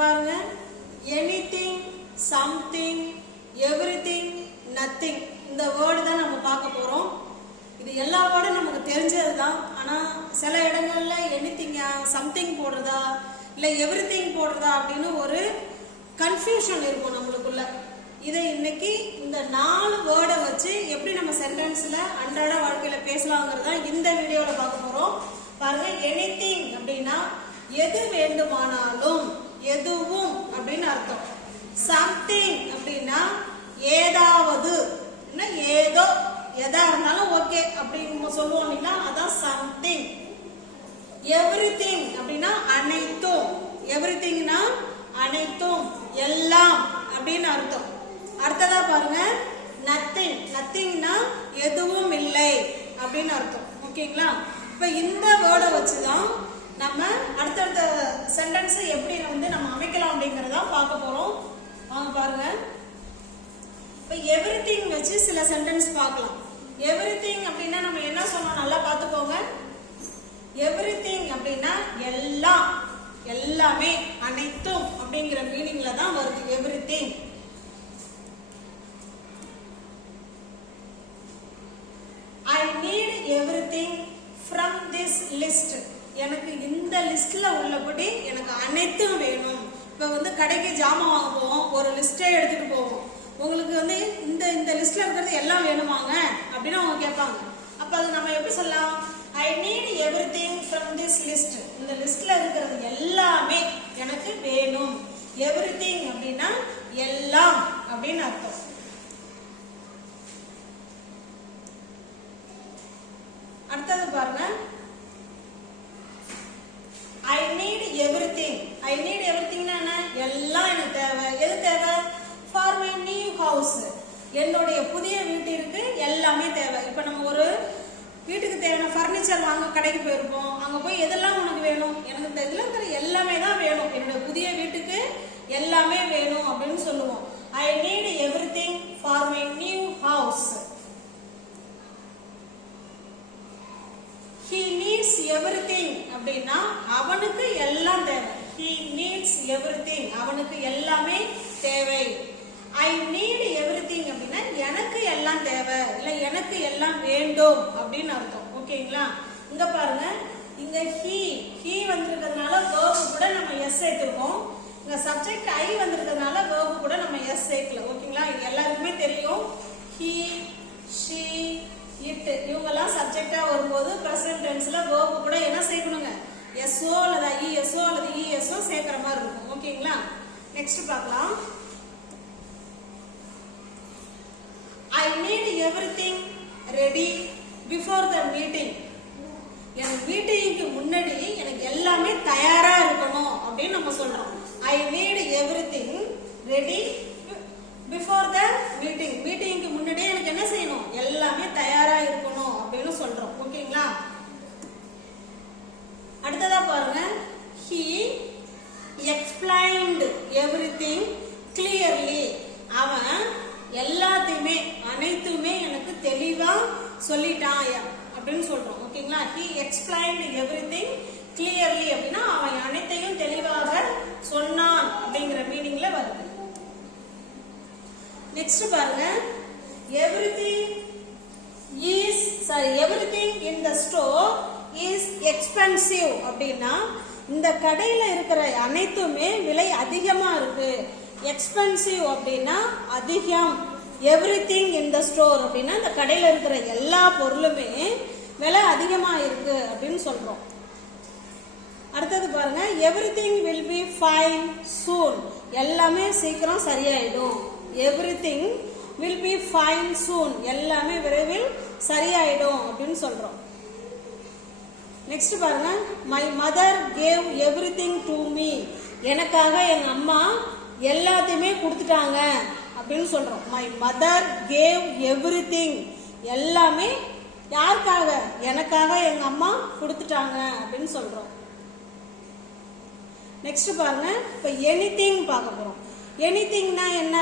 பாருங்க, anything, something, everything, nothing, இந்த word தான் நம்ம பார்க்க போறோம். இது எல்லா வேர்டும் நமக்கு தெரிஞ்சது தான். ஆனா சில இடங்கள்ல எனிதிங் சம்திங் போடுறதா இல்ல எவ்ரிதிங் போடுறதா அப்படின்னு ஒரு கன்ஃபியூஷன் இருக்கும் நம்மளுக்குள்ள. இதை இன்னைக்கு இந்த 4 வேர்டை வச்சு எப்படி நம்ம சென்டென்ஸ்ல அன்றாட வாழ்க்கையில பேசலாங்கிறத இந்த வீடியோல பார்க்க போறோம். பாருங்க, எனிதிங் அப்படின்னா எது வேண்டுமானாலும், எதுவும் அப்படின்னு அர்த்தம். சம்திங் அப்படின்னா ஏதாவது, ஏதோ, எதா இருந்தாலும் ஓகே அப்படின்னு சொல்லுவோம் இல்லைங்களா, அதான் சம்திங். எவ்ரிதிங் அப்படின்னா அனைத்தும், எவ்ரிதிங்னா அனைத்தும், எல்லாம் அப்படின்னு அர்த்தம். அடுத்ததா பாருங்க, நத்திங், நத்திங்னா எதுவும் இல்லை அப்படின்னு அர்த்தம். ஓகேங்களா? இப்ப இந்த வேர்டை வச்சுதான் நம்ம அடுத்தடுத்த சென்டென்ஸ் எப்படி நம்ம அமைக்கலாம் அப்படிங்கறத பார்க்க போறோம். வாங்க பாருங்க. இப்ப எவ்ரிதிங் வச்சு சில சென்டென்ஸ் பார்க்கலாம். எவ்ரிதிங் அப்படின்னா நம்ம என்ன சொன்னோம் நல்லா பார்த்துக்கோங்க. எவ்ரிதிங் அப்படின்னா எல்லாம், எல்லாமே, அனைத்தும் அப்படிங்கிற மீனிங்ல தான் வருது everything. I need everything from this list. எனக்கு இந்த லிஸ்ட்ல உள்ளபடி எனக்கு அனைத்தும் வேணும். இப்ப கடைக்கு ஜாமான் வாங்க போவோம், ஒரு லிஸ்டே எடுத்துட்டு போவோம். உங்களுக்கு இந்த இந்த லிஸ்ட்ல இருக்கிறது எல்லாம் வேணுமாங்க அப்படின்னு அவங்க கேட்பாங்க. அப்ப அது நம்ம எப்படி சொல்லலாம்? I need everything from this list. இந்த லிஸ்ட்ல இருக்கிறது எல்லாமே எனக்கு வேணும். everything அப்படின்னா எல்லாம் அப்படின்னு அர்த்தம். அடுத்தது பாருங்க, I need everything. I need everything என்ன? எல்லாம் எனக்கு தேவை. எது தேவை? For my new house. என்னுடைய புதிய வீட்டிற்கு எல்லாமே தேவை. இப்ப நம்ம ஒரு வீட்டுக்கு தேவையான பர்னிச்சர் வாங்க கடைக்கு போயிருப்போம். அங்க போய் எதெல்லாம் உனக்கு வேணும்? எனக்கு இந்த இதுல இருக்கிற எல்லாமே தான் வேணும். என்னோட புதிய வீட்டுக்கு எல்லாமே வேணும் அப்படின்னு சொல்லுவோம். I need everything for my new house. He needs everything அப்படின்னா அவனுக்கு எல்லாம் தேவை. He needs everything. அவனுக்கு எல்லாமே தேவை. I need everything அப்படின்னா எனக்கு எல்லாம் தேவை, இல்ல எனக்கு எல்லாம் வேண்டும் அப்படின்னு அர்த்தம். ஓகேங்களா? இங்க பாருங்க, இங்க he வந்திருக்கிறதுனால verb கூட நம்ம s சேர்த்திருக்கோம். இங்க சப்ஜெக்ட் I வந்திருக்கிறதுனால verb கூட நம்ம s சேர்க்கல. ஓகேங்களா? இது எல்லாருக்குமே தெரியும். he, she, it இவங்கெல்லாம் சப்ஜெக்டா வரும்போது பிரசன்ட் டென்ஸ்ல verb கூட என்ன சேர்க்கணுங்க? SO அல்லது ISO அல்லது ESO சேர்க்கிற மாதிரி இருக்கும். ஓகேங்களா? நெக்ஸ்ட் பார்க்கலாம். I need everything ready before the meeting. எனக்கு மீட்டிங்க்கு முன்னாடி எனக்கு எல்லாமே தயாரா இருக்கணும் அப்படின்னு நம்ம சொல்றோம். I need everything ready before the meeting. மீட்டிங்க்கு முன்னாடி எனக்கு என்ன செய்யணும்? எல்லாமே தயாரா இருக்கணும் அப்படின்னு சொல்றோம். ஓகேங்களா? அடுத்ததா பாருங்க, he explained everything clearly. அவன் எல்லாத்தையுமே அனைத்துமே எனக்கு தெளிவா சொல்லிட்டான் அப்படின்னு சொல்றோம். ஓகேங்களா? he explained everything clearly அப்படின்னா அவன் அனைத்தையும் தெளிவாக சொன்னான் அப்படிங்கிற மீனிங்ல வருது. நெக்ஸ்ட் பாருங்க, everything in the store is expensive அப்படின்னா இந்த கடையில இருக்கிற அனைத்துமே விலை அதிகமா இருக்கு. எக்ஸ்பென்சிவ் அப்படின்னா அதிகம். எவ்ரிதிங் இன் த ஸ்டோர் அப்படின்னா இந்த கடையில இருக்கிற எல்லா பொருளுமே விலை அதிகமா இருக்கு அப்படின்னு சொல்றோம். அடுத்தது பாருங்க, எவ்ரிதிங் வில் பி ஃபைன் சூன். எல்லாமே சீக்கிரம் சரியாயிடும். எவ்ரிதிங் வில் பி ஃபைன் சூன். எல்லாமே விரைவில் சரியாயிடும் அப்படின்னு சொல்றோம். நெக்ஸ்ட் பாருங்க, my mother cave everything to me. எனக்காக எங்க அம்மா எல்லாத்தையுமே கொடுத்துட்டாங்க அப்படின்னு சொல்றோம். My mother cave everything. எல்லாமே யாருக்காக? எனக்காக எங்க அம்மா கொடுத்துட்டாங்க அப்படின்னு சொல்றோம். நெக்ஸ்ட் பாருங்க, இப்ப எனிதிங் பார்க்க போறோம். எனிதிங்னா என்ன?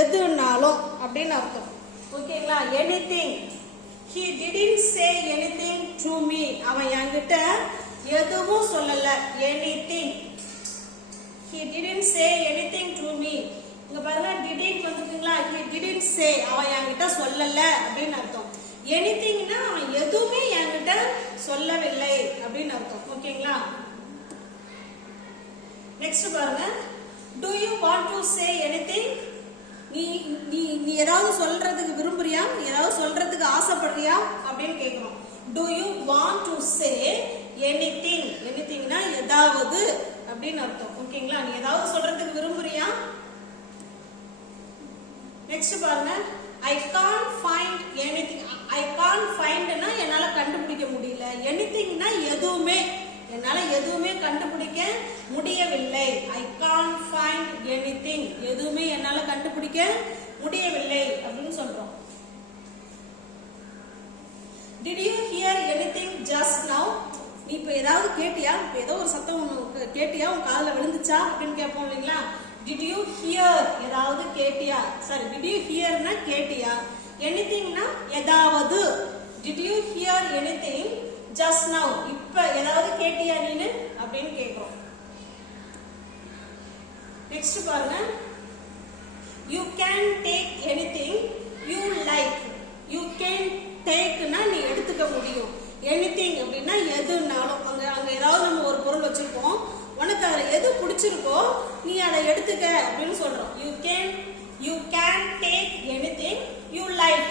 எதுனாலும் அப்படின்னு அர்த்தம். ஓகேங்களா? Anything. he didn't say anything to me. அவன் என்கிட்ட எதுவும் சொல்லல. anything. he didn't say anything to me. இங்க பாருங்க didn't வந்துருக்குங்களா, he didn't say, அவன் என்கிட்ட சொல்லல அப்படின்னு அர்த்தம். anythingனா அவன் எதுவுமே என்கிட்ட சொல்லவில்லை அப்படின்னு அர்த்தம். ஓகேங்களா? நெக்ஸ்ட் பாருங்க, do you want to say anything? நீ நீ நீ ஏதாவது சொல்றதுக்கு விரும்புறியா, ஏதாவது சொல்றதுக்கு ஆசைப்படுறியா அப்படின்னு கேக்குறோம். do you want to say anything? anythingனா ஏதாவது அப்படின்னு அர்த்தம். ஓகேங்களா? நீ ஏதாவது சொல்றதுக்கு விரும்புறியா? நெக்ஸ்ட் பாருங்க, I can't find anything. I can't findனா என்னால கண்டுபிடிக்க முடியல. anythingனா எதுவுமே, என்னால எதுவுமே கண்டுபிடிக்க முடியவில்லை. I can't find anything. எதுவுமே என்னால கண்டுபிடிக்க முடியவில்லை அப்படின்னு சொல்றோம். Did you hear anything just now? நீ இப்ப ஏதாவது கேட்டியா, இப்ப ஏதோ ஒரு சத்தம் ஒண்ணு கேட்டியா, உன் காதுல விழுந்துச்சா அப்படின்னு கேட்போம் இல்லைங்களா? Did you hear? ஏதாவது கேட்டியா? சாரி, did you hearனா கேட்டியா, anythingனா ஏதாவது. Did you hear anything just now? இப்ப ஏதாவது கேட்டியா நீனு அப்படின்னு கேக்குறோம். நெக்ஸ்ட் பாருங்க, you can take anything you like. you can takeனா நீ எடுத்துக்க முடியும். anything அப்படின்னா எதுனாலும், அங்க ஏதாவது நம்ம ஒரு பொருள் வச்சிருக்கோம், உனக்கு அதுல எது பிடிச்சிருக்கோ நீ அதை எடுத்துக்க அப்படின்னு சொல்றோம். you can take anything you like.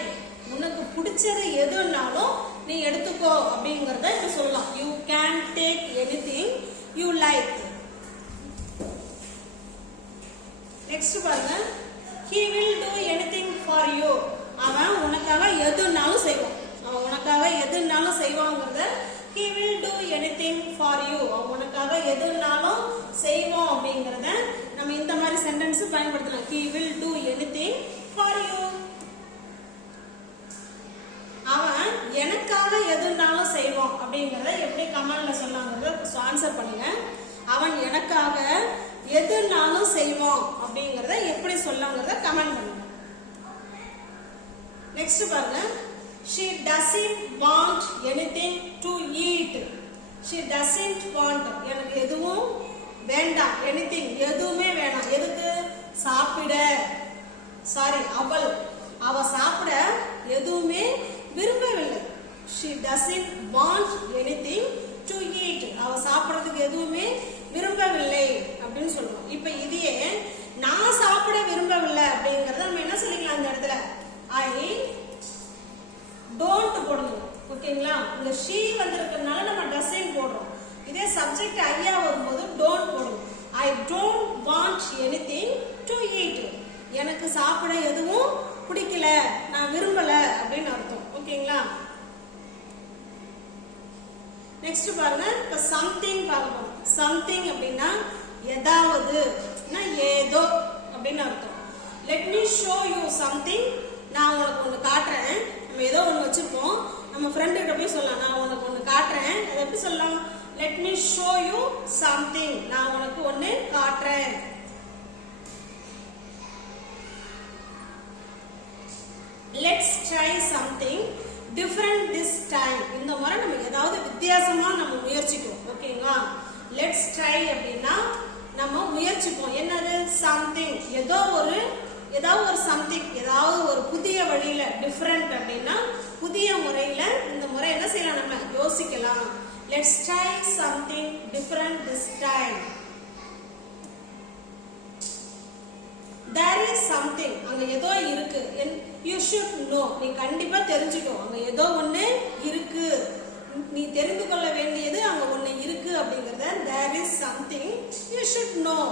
உனக்கு பிடிச்சது எதுனாலும் நீ எடுத்துக்கோ அப்படிங்கறத இப்ப சொல்லலாம். you can take anything you like. Next பாருங்க, he will do anything for you. அவன் உனக்காக எதுனாலும் செய்வான். அவன் உனக்காக எதுனாலும் செய்வாங்கிறத he will do anything for you. அவன் உனக்காக எதுனாலும் செய்வான் அப்படிங்கறத நம்ம இந்த மாதிரி சென்டென்ஸ் பயன்படுத்தலாம். he will do anything for you. அவன் எனக்காக எதுனாலும் செய்வான் அப்படிங்கறத எப்படி கமெண்ட்ல சொல்லாங்கிறத ஆன்சர் பண்ணுங்க. அவன் எனக்காக எதுனாலும் செய்வான் அப்படிங்கறத எப்படி சொல்லாங்கிறத கமெண்ட் பண்ணுங்க. நெக்ஸ்ட் பாருங்க, she doesn't want anything to eat. she doesn't want, எனக்கு எதுவும் வேண்டாம். anything எதுவுமே வேண்டாம். எதுக்கு? சாப்பிட. சாரி, அவ சாப்பிட எதுவுமே விரும்பவில்லை. she doesn't want anything to eat. அவ சாப்பிடுறதுக்கு எதுவுமே விரும்பவில்லை அப்படின்னு சொல்றோம். இப்ப இதையே நான் சாப்பிட விரும்பவில்லை அப்படிங்கறத நம்ம என்ன சொல்லிக்கலாம் இந்த இடத்துல? I don't போடணும். ஓகேங்களா? இங்க she வந்திருக்கிறதுனால நம்ம doesn't போடுறோம். இதே சப்ஜெக்ட் ஐயா வரும்போது don't போடணும். I don't want anything to eat. எனக்கு சாப்பிட எதுவும் பிடிக்கல, நான் விரும்பல அப்படின்னு அர்த்தம். ஓகேங்களா? நெக்ஸ்ட் பாருங்க, இப்ப சம்திங் பார்க்கணும். சம்திங் அப்படின்னா ஏதாவது, ஏதோ அப்படின்னு அர்த்தம். let me show you something. நான் உனக்கு ஒண்ணு காட்டுறேன். நம்ம ஏதோ ஒண்ணு வச்சிருப்போம், நம்ம ஃப்ரெண்ட் கிட்ட போய் சொல்லலாம், நான் உனக்கு ஒண்ணு காட்டுறேன். அதை எப்படி சொல்லலாம்? let me show you something. நான் உனக்கு ஒண்ணு காட்டுறேன். let's try something different this time. இந்த முறை நம்ம ஏதாவது வித்தியாசமா நம்ம முயற்சிக்கிறோம். ஓகேங்களா? let's try அப்படின்னா நம்ம முயற்சிப்போம். என்னது? something, ஏதாவது ஒரு something, ஏதாவது ஒரு புதிய வழியில, டிஃபரண்ட் அப்படின்னா புதிய முறையில. இந்த முறை என்ன செய்யலாம்? நம்ம யோசிக்கலாம். let's try something different this time. there is something, அங்க ஏதோ இருக்கு. you should know, நீ கண்டிப்பா தெரிஞ்சுக்கோ, அங்க ஏதோ ஒண்ணு இருக்கு, நீ தெரிந்து கொள்ள வேண்டியது அங்க ஒண்ணு இருக்கு அப்படிங்கறத there is something you should know.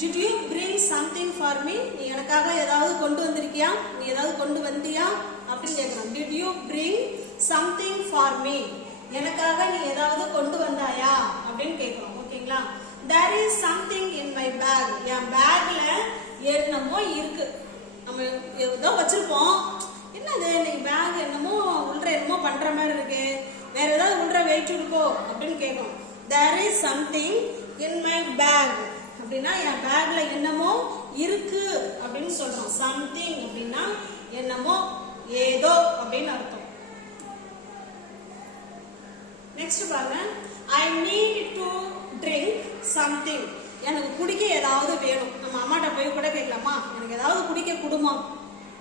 did you bring something for me? நீ எனக்காக ஏதாவது கொண்டு வந்திருக்கியா, நீ ஏதாவது கொண்டு வந்தியா அப்படின்னு கேக்குறோம். did you bring something for me? எனக்காக நீ ஏதாவது கொண்டு வந்தாயா அப்படின்னு கேக்குறோம். ஓகேங்களா? there is something in my bag. என் பேக்ல என்னமோ இருக்கு. நம்ம ஏதோ வச்சிருப்போம், என்னது இன்னைக்கு பேக் என்னமோ உள்ள என்னமோ பண்ற மாதிரி இருக்கு, வேற ஏதாவது உள்ள வெயிட் இருக்கோ அப்படின்னு கேட்கும். there is something in my bag அப்படின்னா என் பேக்ல என்னமோ இருக்கு அப்படின்னு சொல்றோம். something அப்படின்னா என்னமோ, ஏதோ அப்படின்னு அர்த்தம். நெக்ஸ்ட் பாருங்க, I need to drink something. எனக்கு குடிக்க ஏதாவது வேணும். நம்ம அம்மாட்ட போய் கூட கேட்கலாமா, எனக்கு ஏதாவது குடிக்க கொடுமா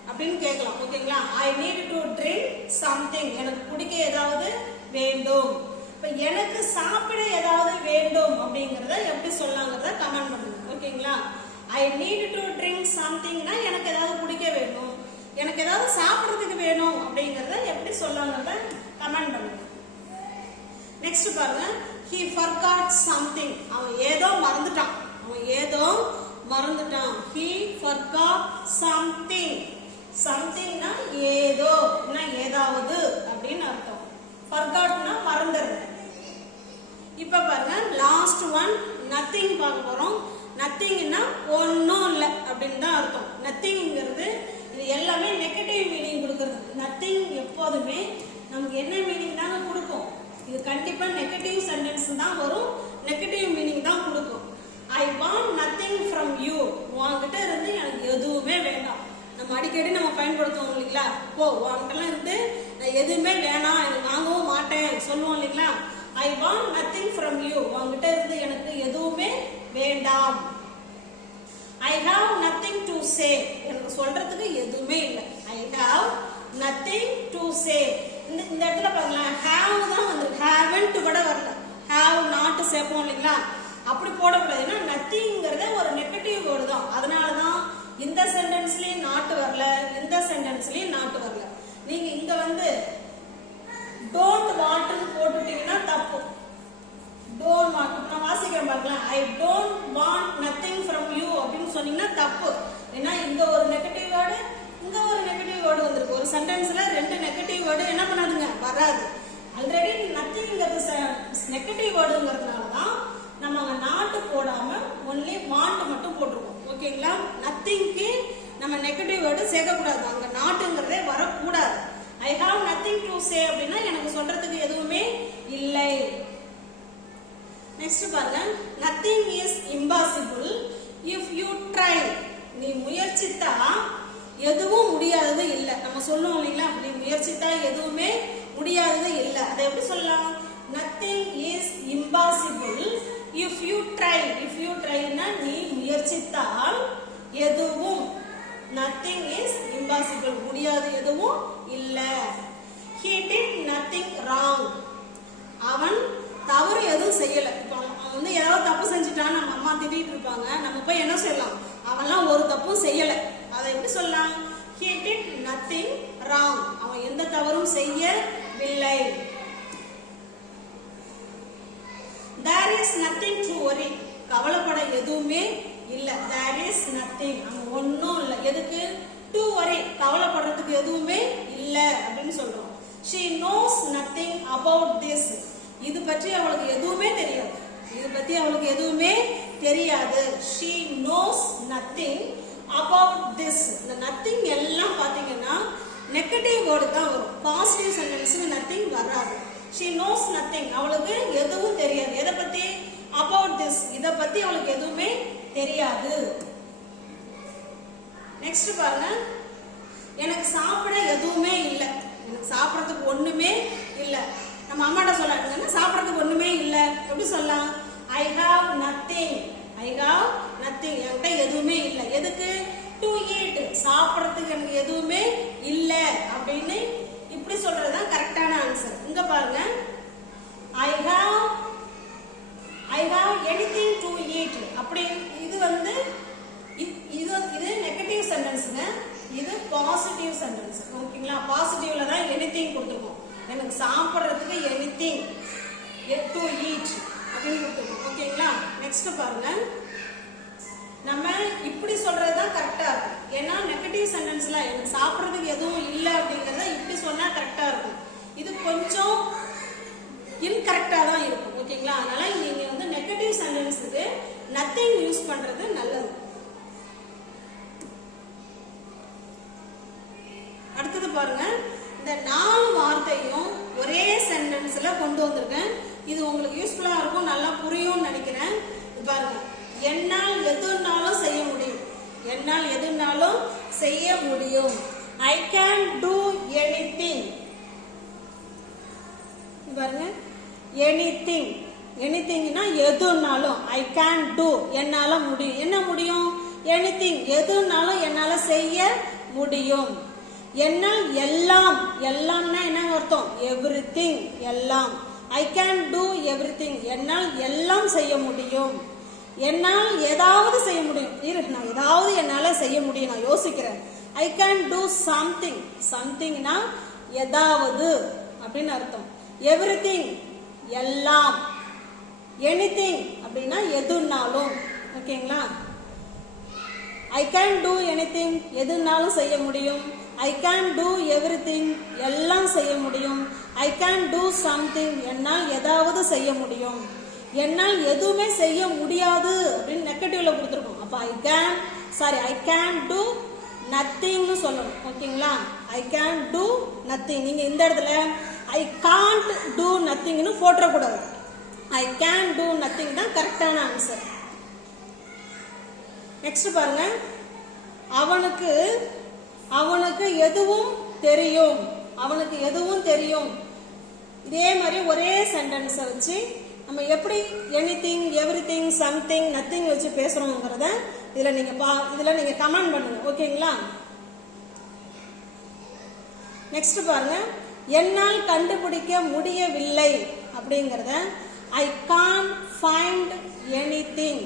அப்படின்னு கேட்கலாம். ஓகேங்களா? I need to drink something. எனக்கு குடிக்க ஏதாவது வேண்டும். இப்போ எனக்கு சாப்பிட ஏதாவது வேண்டும் அப்படிங்கிறத எப்படி சொல்லலாங்கிறத கமெண்ட் பண்ணுங்க. ஓகேங்களா? ஐ நீட் டு ட்ரிங்க் சம்திங்னா எனக்கு ஏதாவது குடிக்க வேணும், எனக்கு ஏதாவது சாப்பிட்றதுக்கு வேணும் அப்படிங்கிறத எப்படி சொல்லலாங்கிறத கமெண்ட் பண்ணுங்க. நெக்ஸ்ட் பாருங்க, he forgot something. அவன் ஏதோ மறந்துட்டான். he forgot something. somethingனா ஏதோ, ஏதாவது அப்படின்னு அர்த்தம். forgotனா மறந்துறது. இப்ப பாருங்க, லாஸ்ட் ஒன் nothing பார்க்க போறோம். nothingனா ஒன்னும் இல்லை அப்படின்னு தான் அர்த்தம். nothingங்கிறது இது எல்லாமே நெகட்டிவ் மீனிங் கொடுக்கறது. nothing எப்போதுமே நமக்கு என்ன மீனிங் தாங்க கொடுக்கும்? இது கண்டிப்பா நெகட்டிவ் சென்டென்ஸ் தான் வரும், நெகட்டிவ் மீனிங் தான் கொடுக்கும். I want nothing from you. உன்கிட்ட இருந்து எனக்கு எதுவுமே வேண்டாம். நம்ம அடிக்கடி நம்ம பயன்படுத்துவோம் இல்லைங்களா? உன்கிட்டலாம் இருந்து நான் எதுவுமே வேணாம், எனக்கு வாங்கவும் மாட்டேன் சொல்லுவோம் இல்லைங்களா? I want nothing from you. உன்கிட்ட இருந்து எனக்கு எதுவுமே வேண்டாம். ஐ ஹாவ் நத்திங் டு சே. எனக்கு சொல்றதுக்கு எதுவுமே இல்லை. ஐ ஹாவ் நத்திங் டு சே. இந்த இடத்துல பாருங்களேன், ஹேவ் தான் வந்திருக்கு, ஹேவன்ட் கூட வரல. ஹேவ் நாட் சேர்ப்போம் இல்லைங்களா? அப்படி போடக்கூடாது. ஏன்னா நத்திங்கிறத ஒரு நெகட்டிவ் வேர்டு தான். அதனாலதான் இந்த சென்டென்ஸ்லயும் நாட் வரல, இந்த சென்டென்ஸ்லயும் நாட் வரல. நீங்க இங்க வந்து டோன்ட் வாண்ட்னு போட்டுட்டீங்கன்னா தப்பு. டோன்ட் வாண்ட் நான் வாசிக்கிறேன் பாருங்களேன். I don't want nothing from you அப்படின்னு சொன்னீங்கன்னா தப்பு. ஏன்னா இங்க ஒரு நெகட்டிவ் வேர்டு, இங்க ஒரு நெகட்டிவ் வேர்டு வந்திருக்கு. ஒரு சென்டென்ஸ்ல ரெண்டு நெகட்டிவ் வேர்டு என்ன பண்ணாதுங்க, வராது. ஆல்ரெடி நத்திங்கிறது நெகட்டிவ் வேர்டுங்கிறதுனால தான் நம்ம அங்க நாட் போடாம ஒன்லி வாண்ட் மட்டும் போட்டிருக்கோம். ஓகேங்களா? நத்திங்க்கு நம்ம நெகட்டிவ் வேர்டு சேர்க்கக்கூடாது, அங்க நாட்டுங்கிறதே வரக்கூடாது. ஐ ஹாவ் நத்திங் டு சே அப்படின்னா எனக்கு சொல்றதுக்கு எதுவுமே இல்லை. நெக்ஸ்ட் பாருங்க, nothing is impossible if you try. நீ முயற்சித்தா எதுவும் முடியாதது இல்லை. நம்ம சொல்லுவோம் இல்லைங்களா? அப்படி முயற்சித்தா எதுவுமே முடியாதது இல்லை. அதை எப்படி சொல்லலாம்? Nothing is impossible if you try. If you ட்ரைனா நீ முயற்சித்தால் எதுவும். நத்திங் இஸ் இம்பாசிபிள், முடியாது எதுவும் இல்லை. he did nothing wrong. அவன் தவறு எதுவும் செய்யல. இப்போ அவன் வந்து ஏதாவது தப்பு செஞ்சுட்டான், நம்ம அம்மா திட்டிட்டு இருப்பாங்க, நம்ம போய் என்ன செய்யலாம்? அவன்லாம் ஒரு தப்பும் செய்யல. அதை எப்படி சொல்லலாம்? he did nothing wrong. அவன் எந்த தவறும் செய்யவில்லை. there is nothing to worry. கவலைப்பட எதுவுமே இல்ல. there is nothing, அங்க ஒன்னும் இல்ல. எதுக்கு? to worry, கவலைப்படுறதுக்கு எதுவுமே இல்ல அப்படின்னு சொல்றோம். she knows nothing about this. இது பற்றி அவளுக்கு எதுவுமே தெரியாது. இது பத்தி அவளுக்கு எதுவுமே தெரியாது. she knows nothing about this. இந்த nothing எல்லாம் பாத்தீங்கன்னா நெகட்டிவ் வேர்டு தான் வரும். பாசிட்டிவ் சென்டென்ஸ்க்கு nothing வராது. she knows nothing, அவளுக்கு எதுவும் தெரியாது. எதை பத்தி? about this, இத பத்தி அவளுக்கு எதுவுமே தெரியாது. நெக்ஸ்ட் பாருங்க, எனக்கு சாப்பிட எதுவுமே இல்லை. எனக்கு சாப்பிடறதுக்கு ஒண்ணுமே இல்லை. நம்ம அம்மாட்ட சொல்ல சாப்பிடறதுக்கு ஒண்ணுமே இல்லை எப்படி சொல்லலாம்? ஐ have nothing. I have nothing, என்கிட்ட எதுவுமே இல்லை. எதுக்கு? டு ஈட், சாப்பிடறதுக்கு எனக்கு எதுவுமே இல்லை அப்படின்னு இப்படி சொல்றதுதான் கரெக்டான ஆன்சர். இங்க பாருங்க, I have anything to eat அப்படி. இது வந்து இது நெகட்டிவ் சென்டென்ஸ்ங்க, இது பாசிட்டிவ் சென்டென்ஸ். ஓகேங்களா? பாசிட்டிவ்ல தான் எனிதிங் கொடுத்துருக்கோம். எனக்கு சாப்பிட்றதுக்கு எனிதிங், டு ஈட் அப்படின்னு கொடுத்துருக்கோம். ஓகேங்களா? நெக்ஸ்ட் பாருங்க, நம்ம இப்படி சொல்றதுதான் கரெக்டா இருக்கும். ஏன்னா நெகட்டிவ் சென்டென்ஸ்ல எனக்கு சாப்பிட்றதுக்கு எதுவும் இல்லை அப்படிங்கறத இப்படி சொன்னா கரெக்டா இருக்கும். இது கொஞ்சம் இன்கரெக்டா தான் இருக்கும். ஓகேங்களா? அதனால நீங்க வந்து நெகட்டிவ் சென்டென்ஸுக்கு நத்திங் யூஸ் பண்றது நல்லது. அடுத்தது பாருங்க, இந்த 4 வார்த்தையும் ஒரே சென்டென்ஸ்ல கொண்டு வந்திருக்கேன். இது உங்களுக்கு யூஸ்ஃபுல்லா இருக்கும், நல்லா புரியும்னு நினைக்கிறேன். பாருங்க, என்னால் எதுனாலும் செய்ய முடியும். என்னால் எதுனாலும் செய்ய முடியும். I can do anything. பாருங்க, எனிதிங். எனிதிங்னா எதுனாலும். ஐ கேன் டூ, என்னால முடியும். என்ன முடியும்? எனிதிங், எதுனாலும் என்னால செய்ய முடியும். என்னால் எல்லாம். எல்லாம்னா என்ன அர்த்தம்? எவ்ரிதிங், எல்லாம். ஐ கேன் டூ எவ்ரிதிங், என்னால் எல்லாம் செய்ய முடியும். என்னால் ஏதாவது செய்ய முடியும். நான் ஏதாவது என்னால செய்ய முடியும், நான் யோசிக்கிறேன். I can do something. சம்திங்னா ஏதாவது அப்படின்னு அர்த்தம். எவ்ரிதிங், எல்லாம். எனிதிங் அப்படின்னா எதுனாலும். ஓகேங்களா? ஐ கேன் டூ எனிதிங், எதுனாலும் செய்ய முடியும். ஐ கேன் டூ எவ்ரிதிங், எல்லாம் செய்ய முடியும். ஐ கேன் டூ சம்திங், என்னால் ஏதாவது செய்ய முடியும். என்னால் எதுவுமே செய்ய முடியாது அப்படின்னு நெகட்டிவ்ல கொடுத்துருக்கோம். அப்ப ஐ கேன் டூ நத்திங்னு சொல்லணும். ஓகேங்களா? I can do nothing. நீங்க இந்த இடத்துல ஐ காண்ட் டூ நத்திங்னு போட்டக்கூடாது. ஐ கேன் டூ நத்திங் தான் கரெக்டான ஆன்சர். நெக்ஸ்ட் பாருங்க. அவனுக்கு எதுவும் தெரியும். அவனுக்கு எதுவும் தெரியும். இதே மாதிரி ஒரே சென்டென்ஸை வச்சு நம்ம எப்படி எனிதிங், எவ்ரிதிங், சம்திங், நத்திங் வச்சு பேசுறோம்ங்கிறத இதுல நீங்க கமெண்ட் பண்ணுங்க. ஓகேங்களா? நெக்ஸ்ட் பாருங்க. என்னால் கண்டுபிடிக்க முடியவில்லை அப்படிங்கறத ஐ கான்ட் ஃபைண்ட் எனிதிங்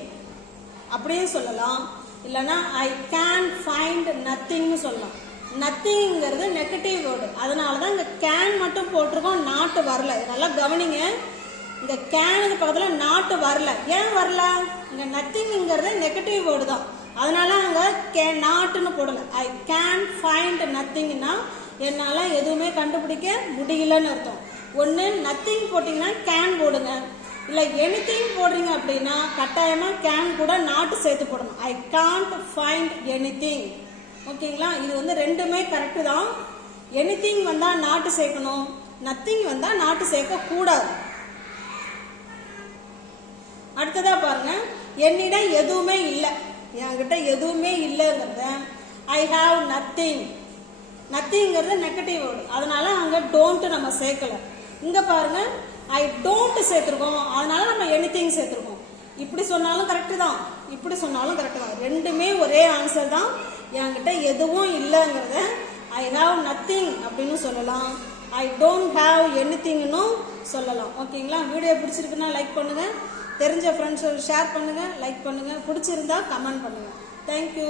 அப்படின்னு சொல்லலாம். இல்லைன்னா ஐ கேன் ஃபைண்ட் நத்திங்னு சொல்லலாம். நத்திங்கிறது நெகட்டிவ் வேர்டு, அதனாலதான் இங்க கேன் மட்டும் போட்டிருக்கோம், நாட்டு வரல. இதெல்லாம் கவனிங்க. இங்க கேனுக்கு பக்கத்துல நாட்டு வரல. ஏன் வரல? இங்க நத்திங்கிறது நெகட்டிவ் வேர்டு தான், அதனால அங்க நாட்டுன்னு போடல. ஐ கேன் ஃபைண்ட் நத்திங்னா என்னால எதுவுமே கண்டுபிடிக்க முடியலன்னு அர்த்தம். ஒன்னு நத்திங் போட்டீங்கன்னா கேன் போடுங்க, இல்ல எனிதிங் போடுறீங்க அப்படின்னா கட்டாயமா கேன் கூட நாட்டு சேர்த்து போடணும். I can't find anything. ஓகேங்களா? இது ரெண்டுமே கரெக்ட் தான். எனிதிங் வந்தா நாட்டு சேர்க்கணும், நத்திங் வந்தா நாட்டு சேர்க்க கூடாது. அடுத்ததா பாருங்க. என்னிடம் எதுவுமே இல்லை. என்கிட்ட எதுவுமே இல்லைங்கிறத ஐ ஹாவ் நத்திங். நத்திங்கிறது நெகட்டிவ் வேர்டு, அதனால அங்க டோன்ட் நம்ம சேர்க்கல. இங்க பாருங்க, ஐ டோன்ட் சேர்த்திருக்கோம், அதனால நம்ம எனிதிங் சேர்த்திருக்கோம். இப்படி சொன்னாலும் கரெக்ட் தான், இப்படி சொன்னாலும் கரெக்ட் தான். ரெண்டுமே ஒரே ஆன்சர் தான். என்கிட்ட எதுவும் இல்லைங்கிறத ஐ ஹாவ் நத்திங் அப்படின்னு சொல்லலாம். ஐ டோன்ட் ஹாவ் எனிதிங்னு சொல்லலாம். ஓகேங்களா? வீடியோ பிடிச்சிருக்குன்னா லைக் பண்ணுங்க, தெரிஞ்ச ஃப்ரெண்ட்ஸோட ஷேர் பண்ணுங்க, லைக் பண்ணுங்க, பிடிச்சிருந்தா கமெண்ட் பண்ணுங்க. தேங்க்யூ.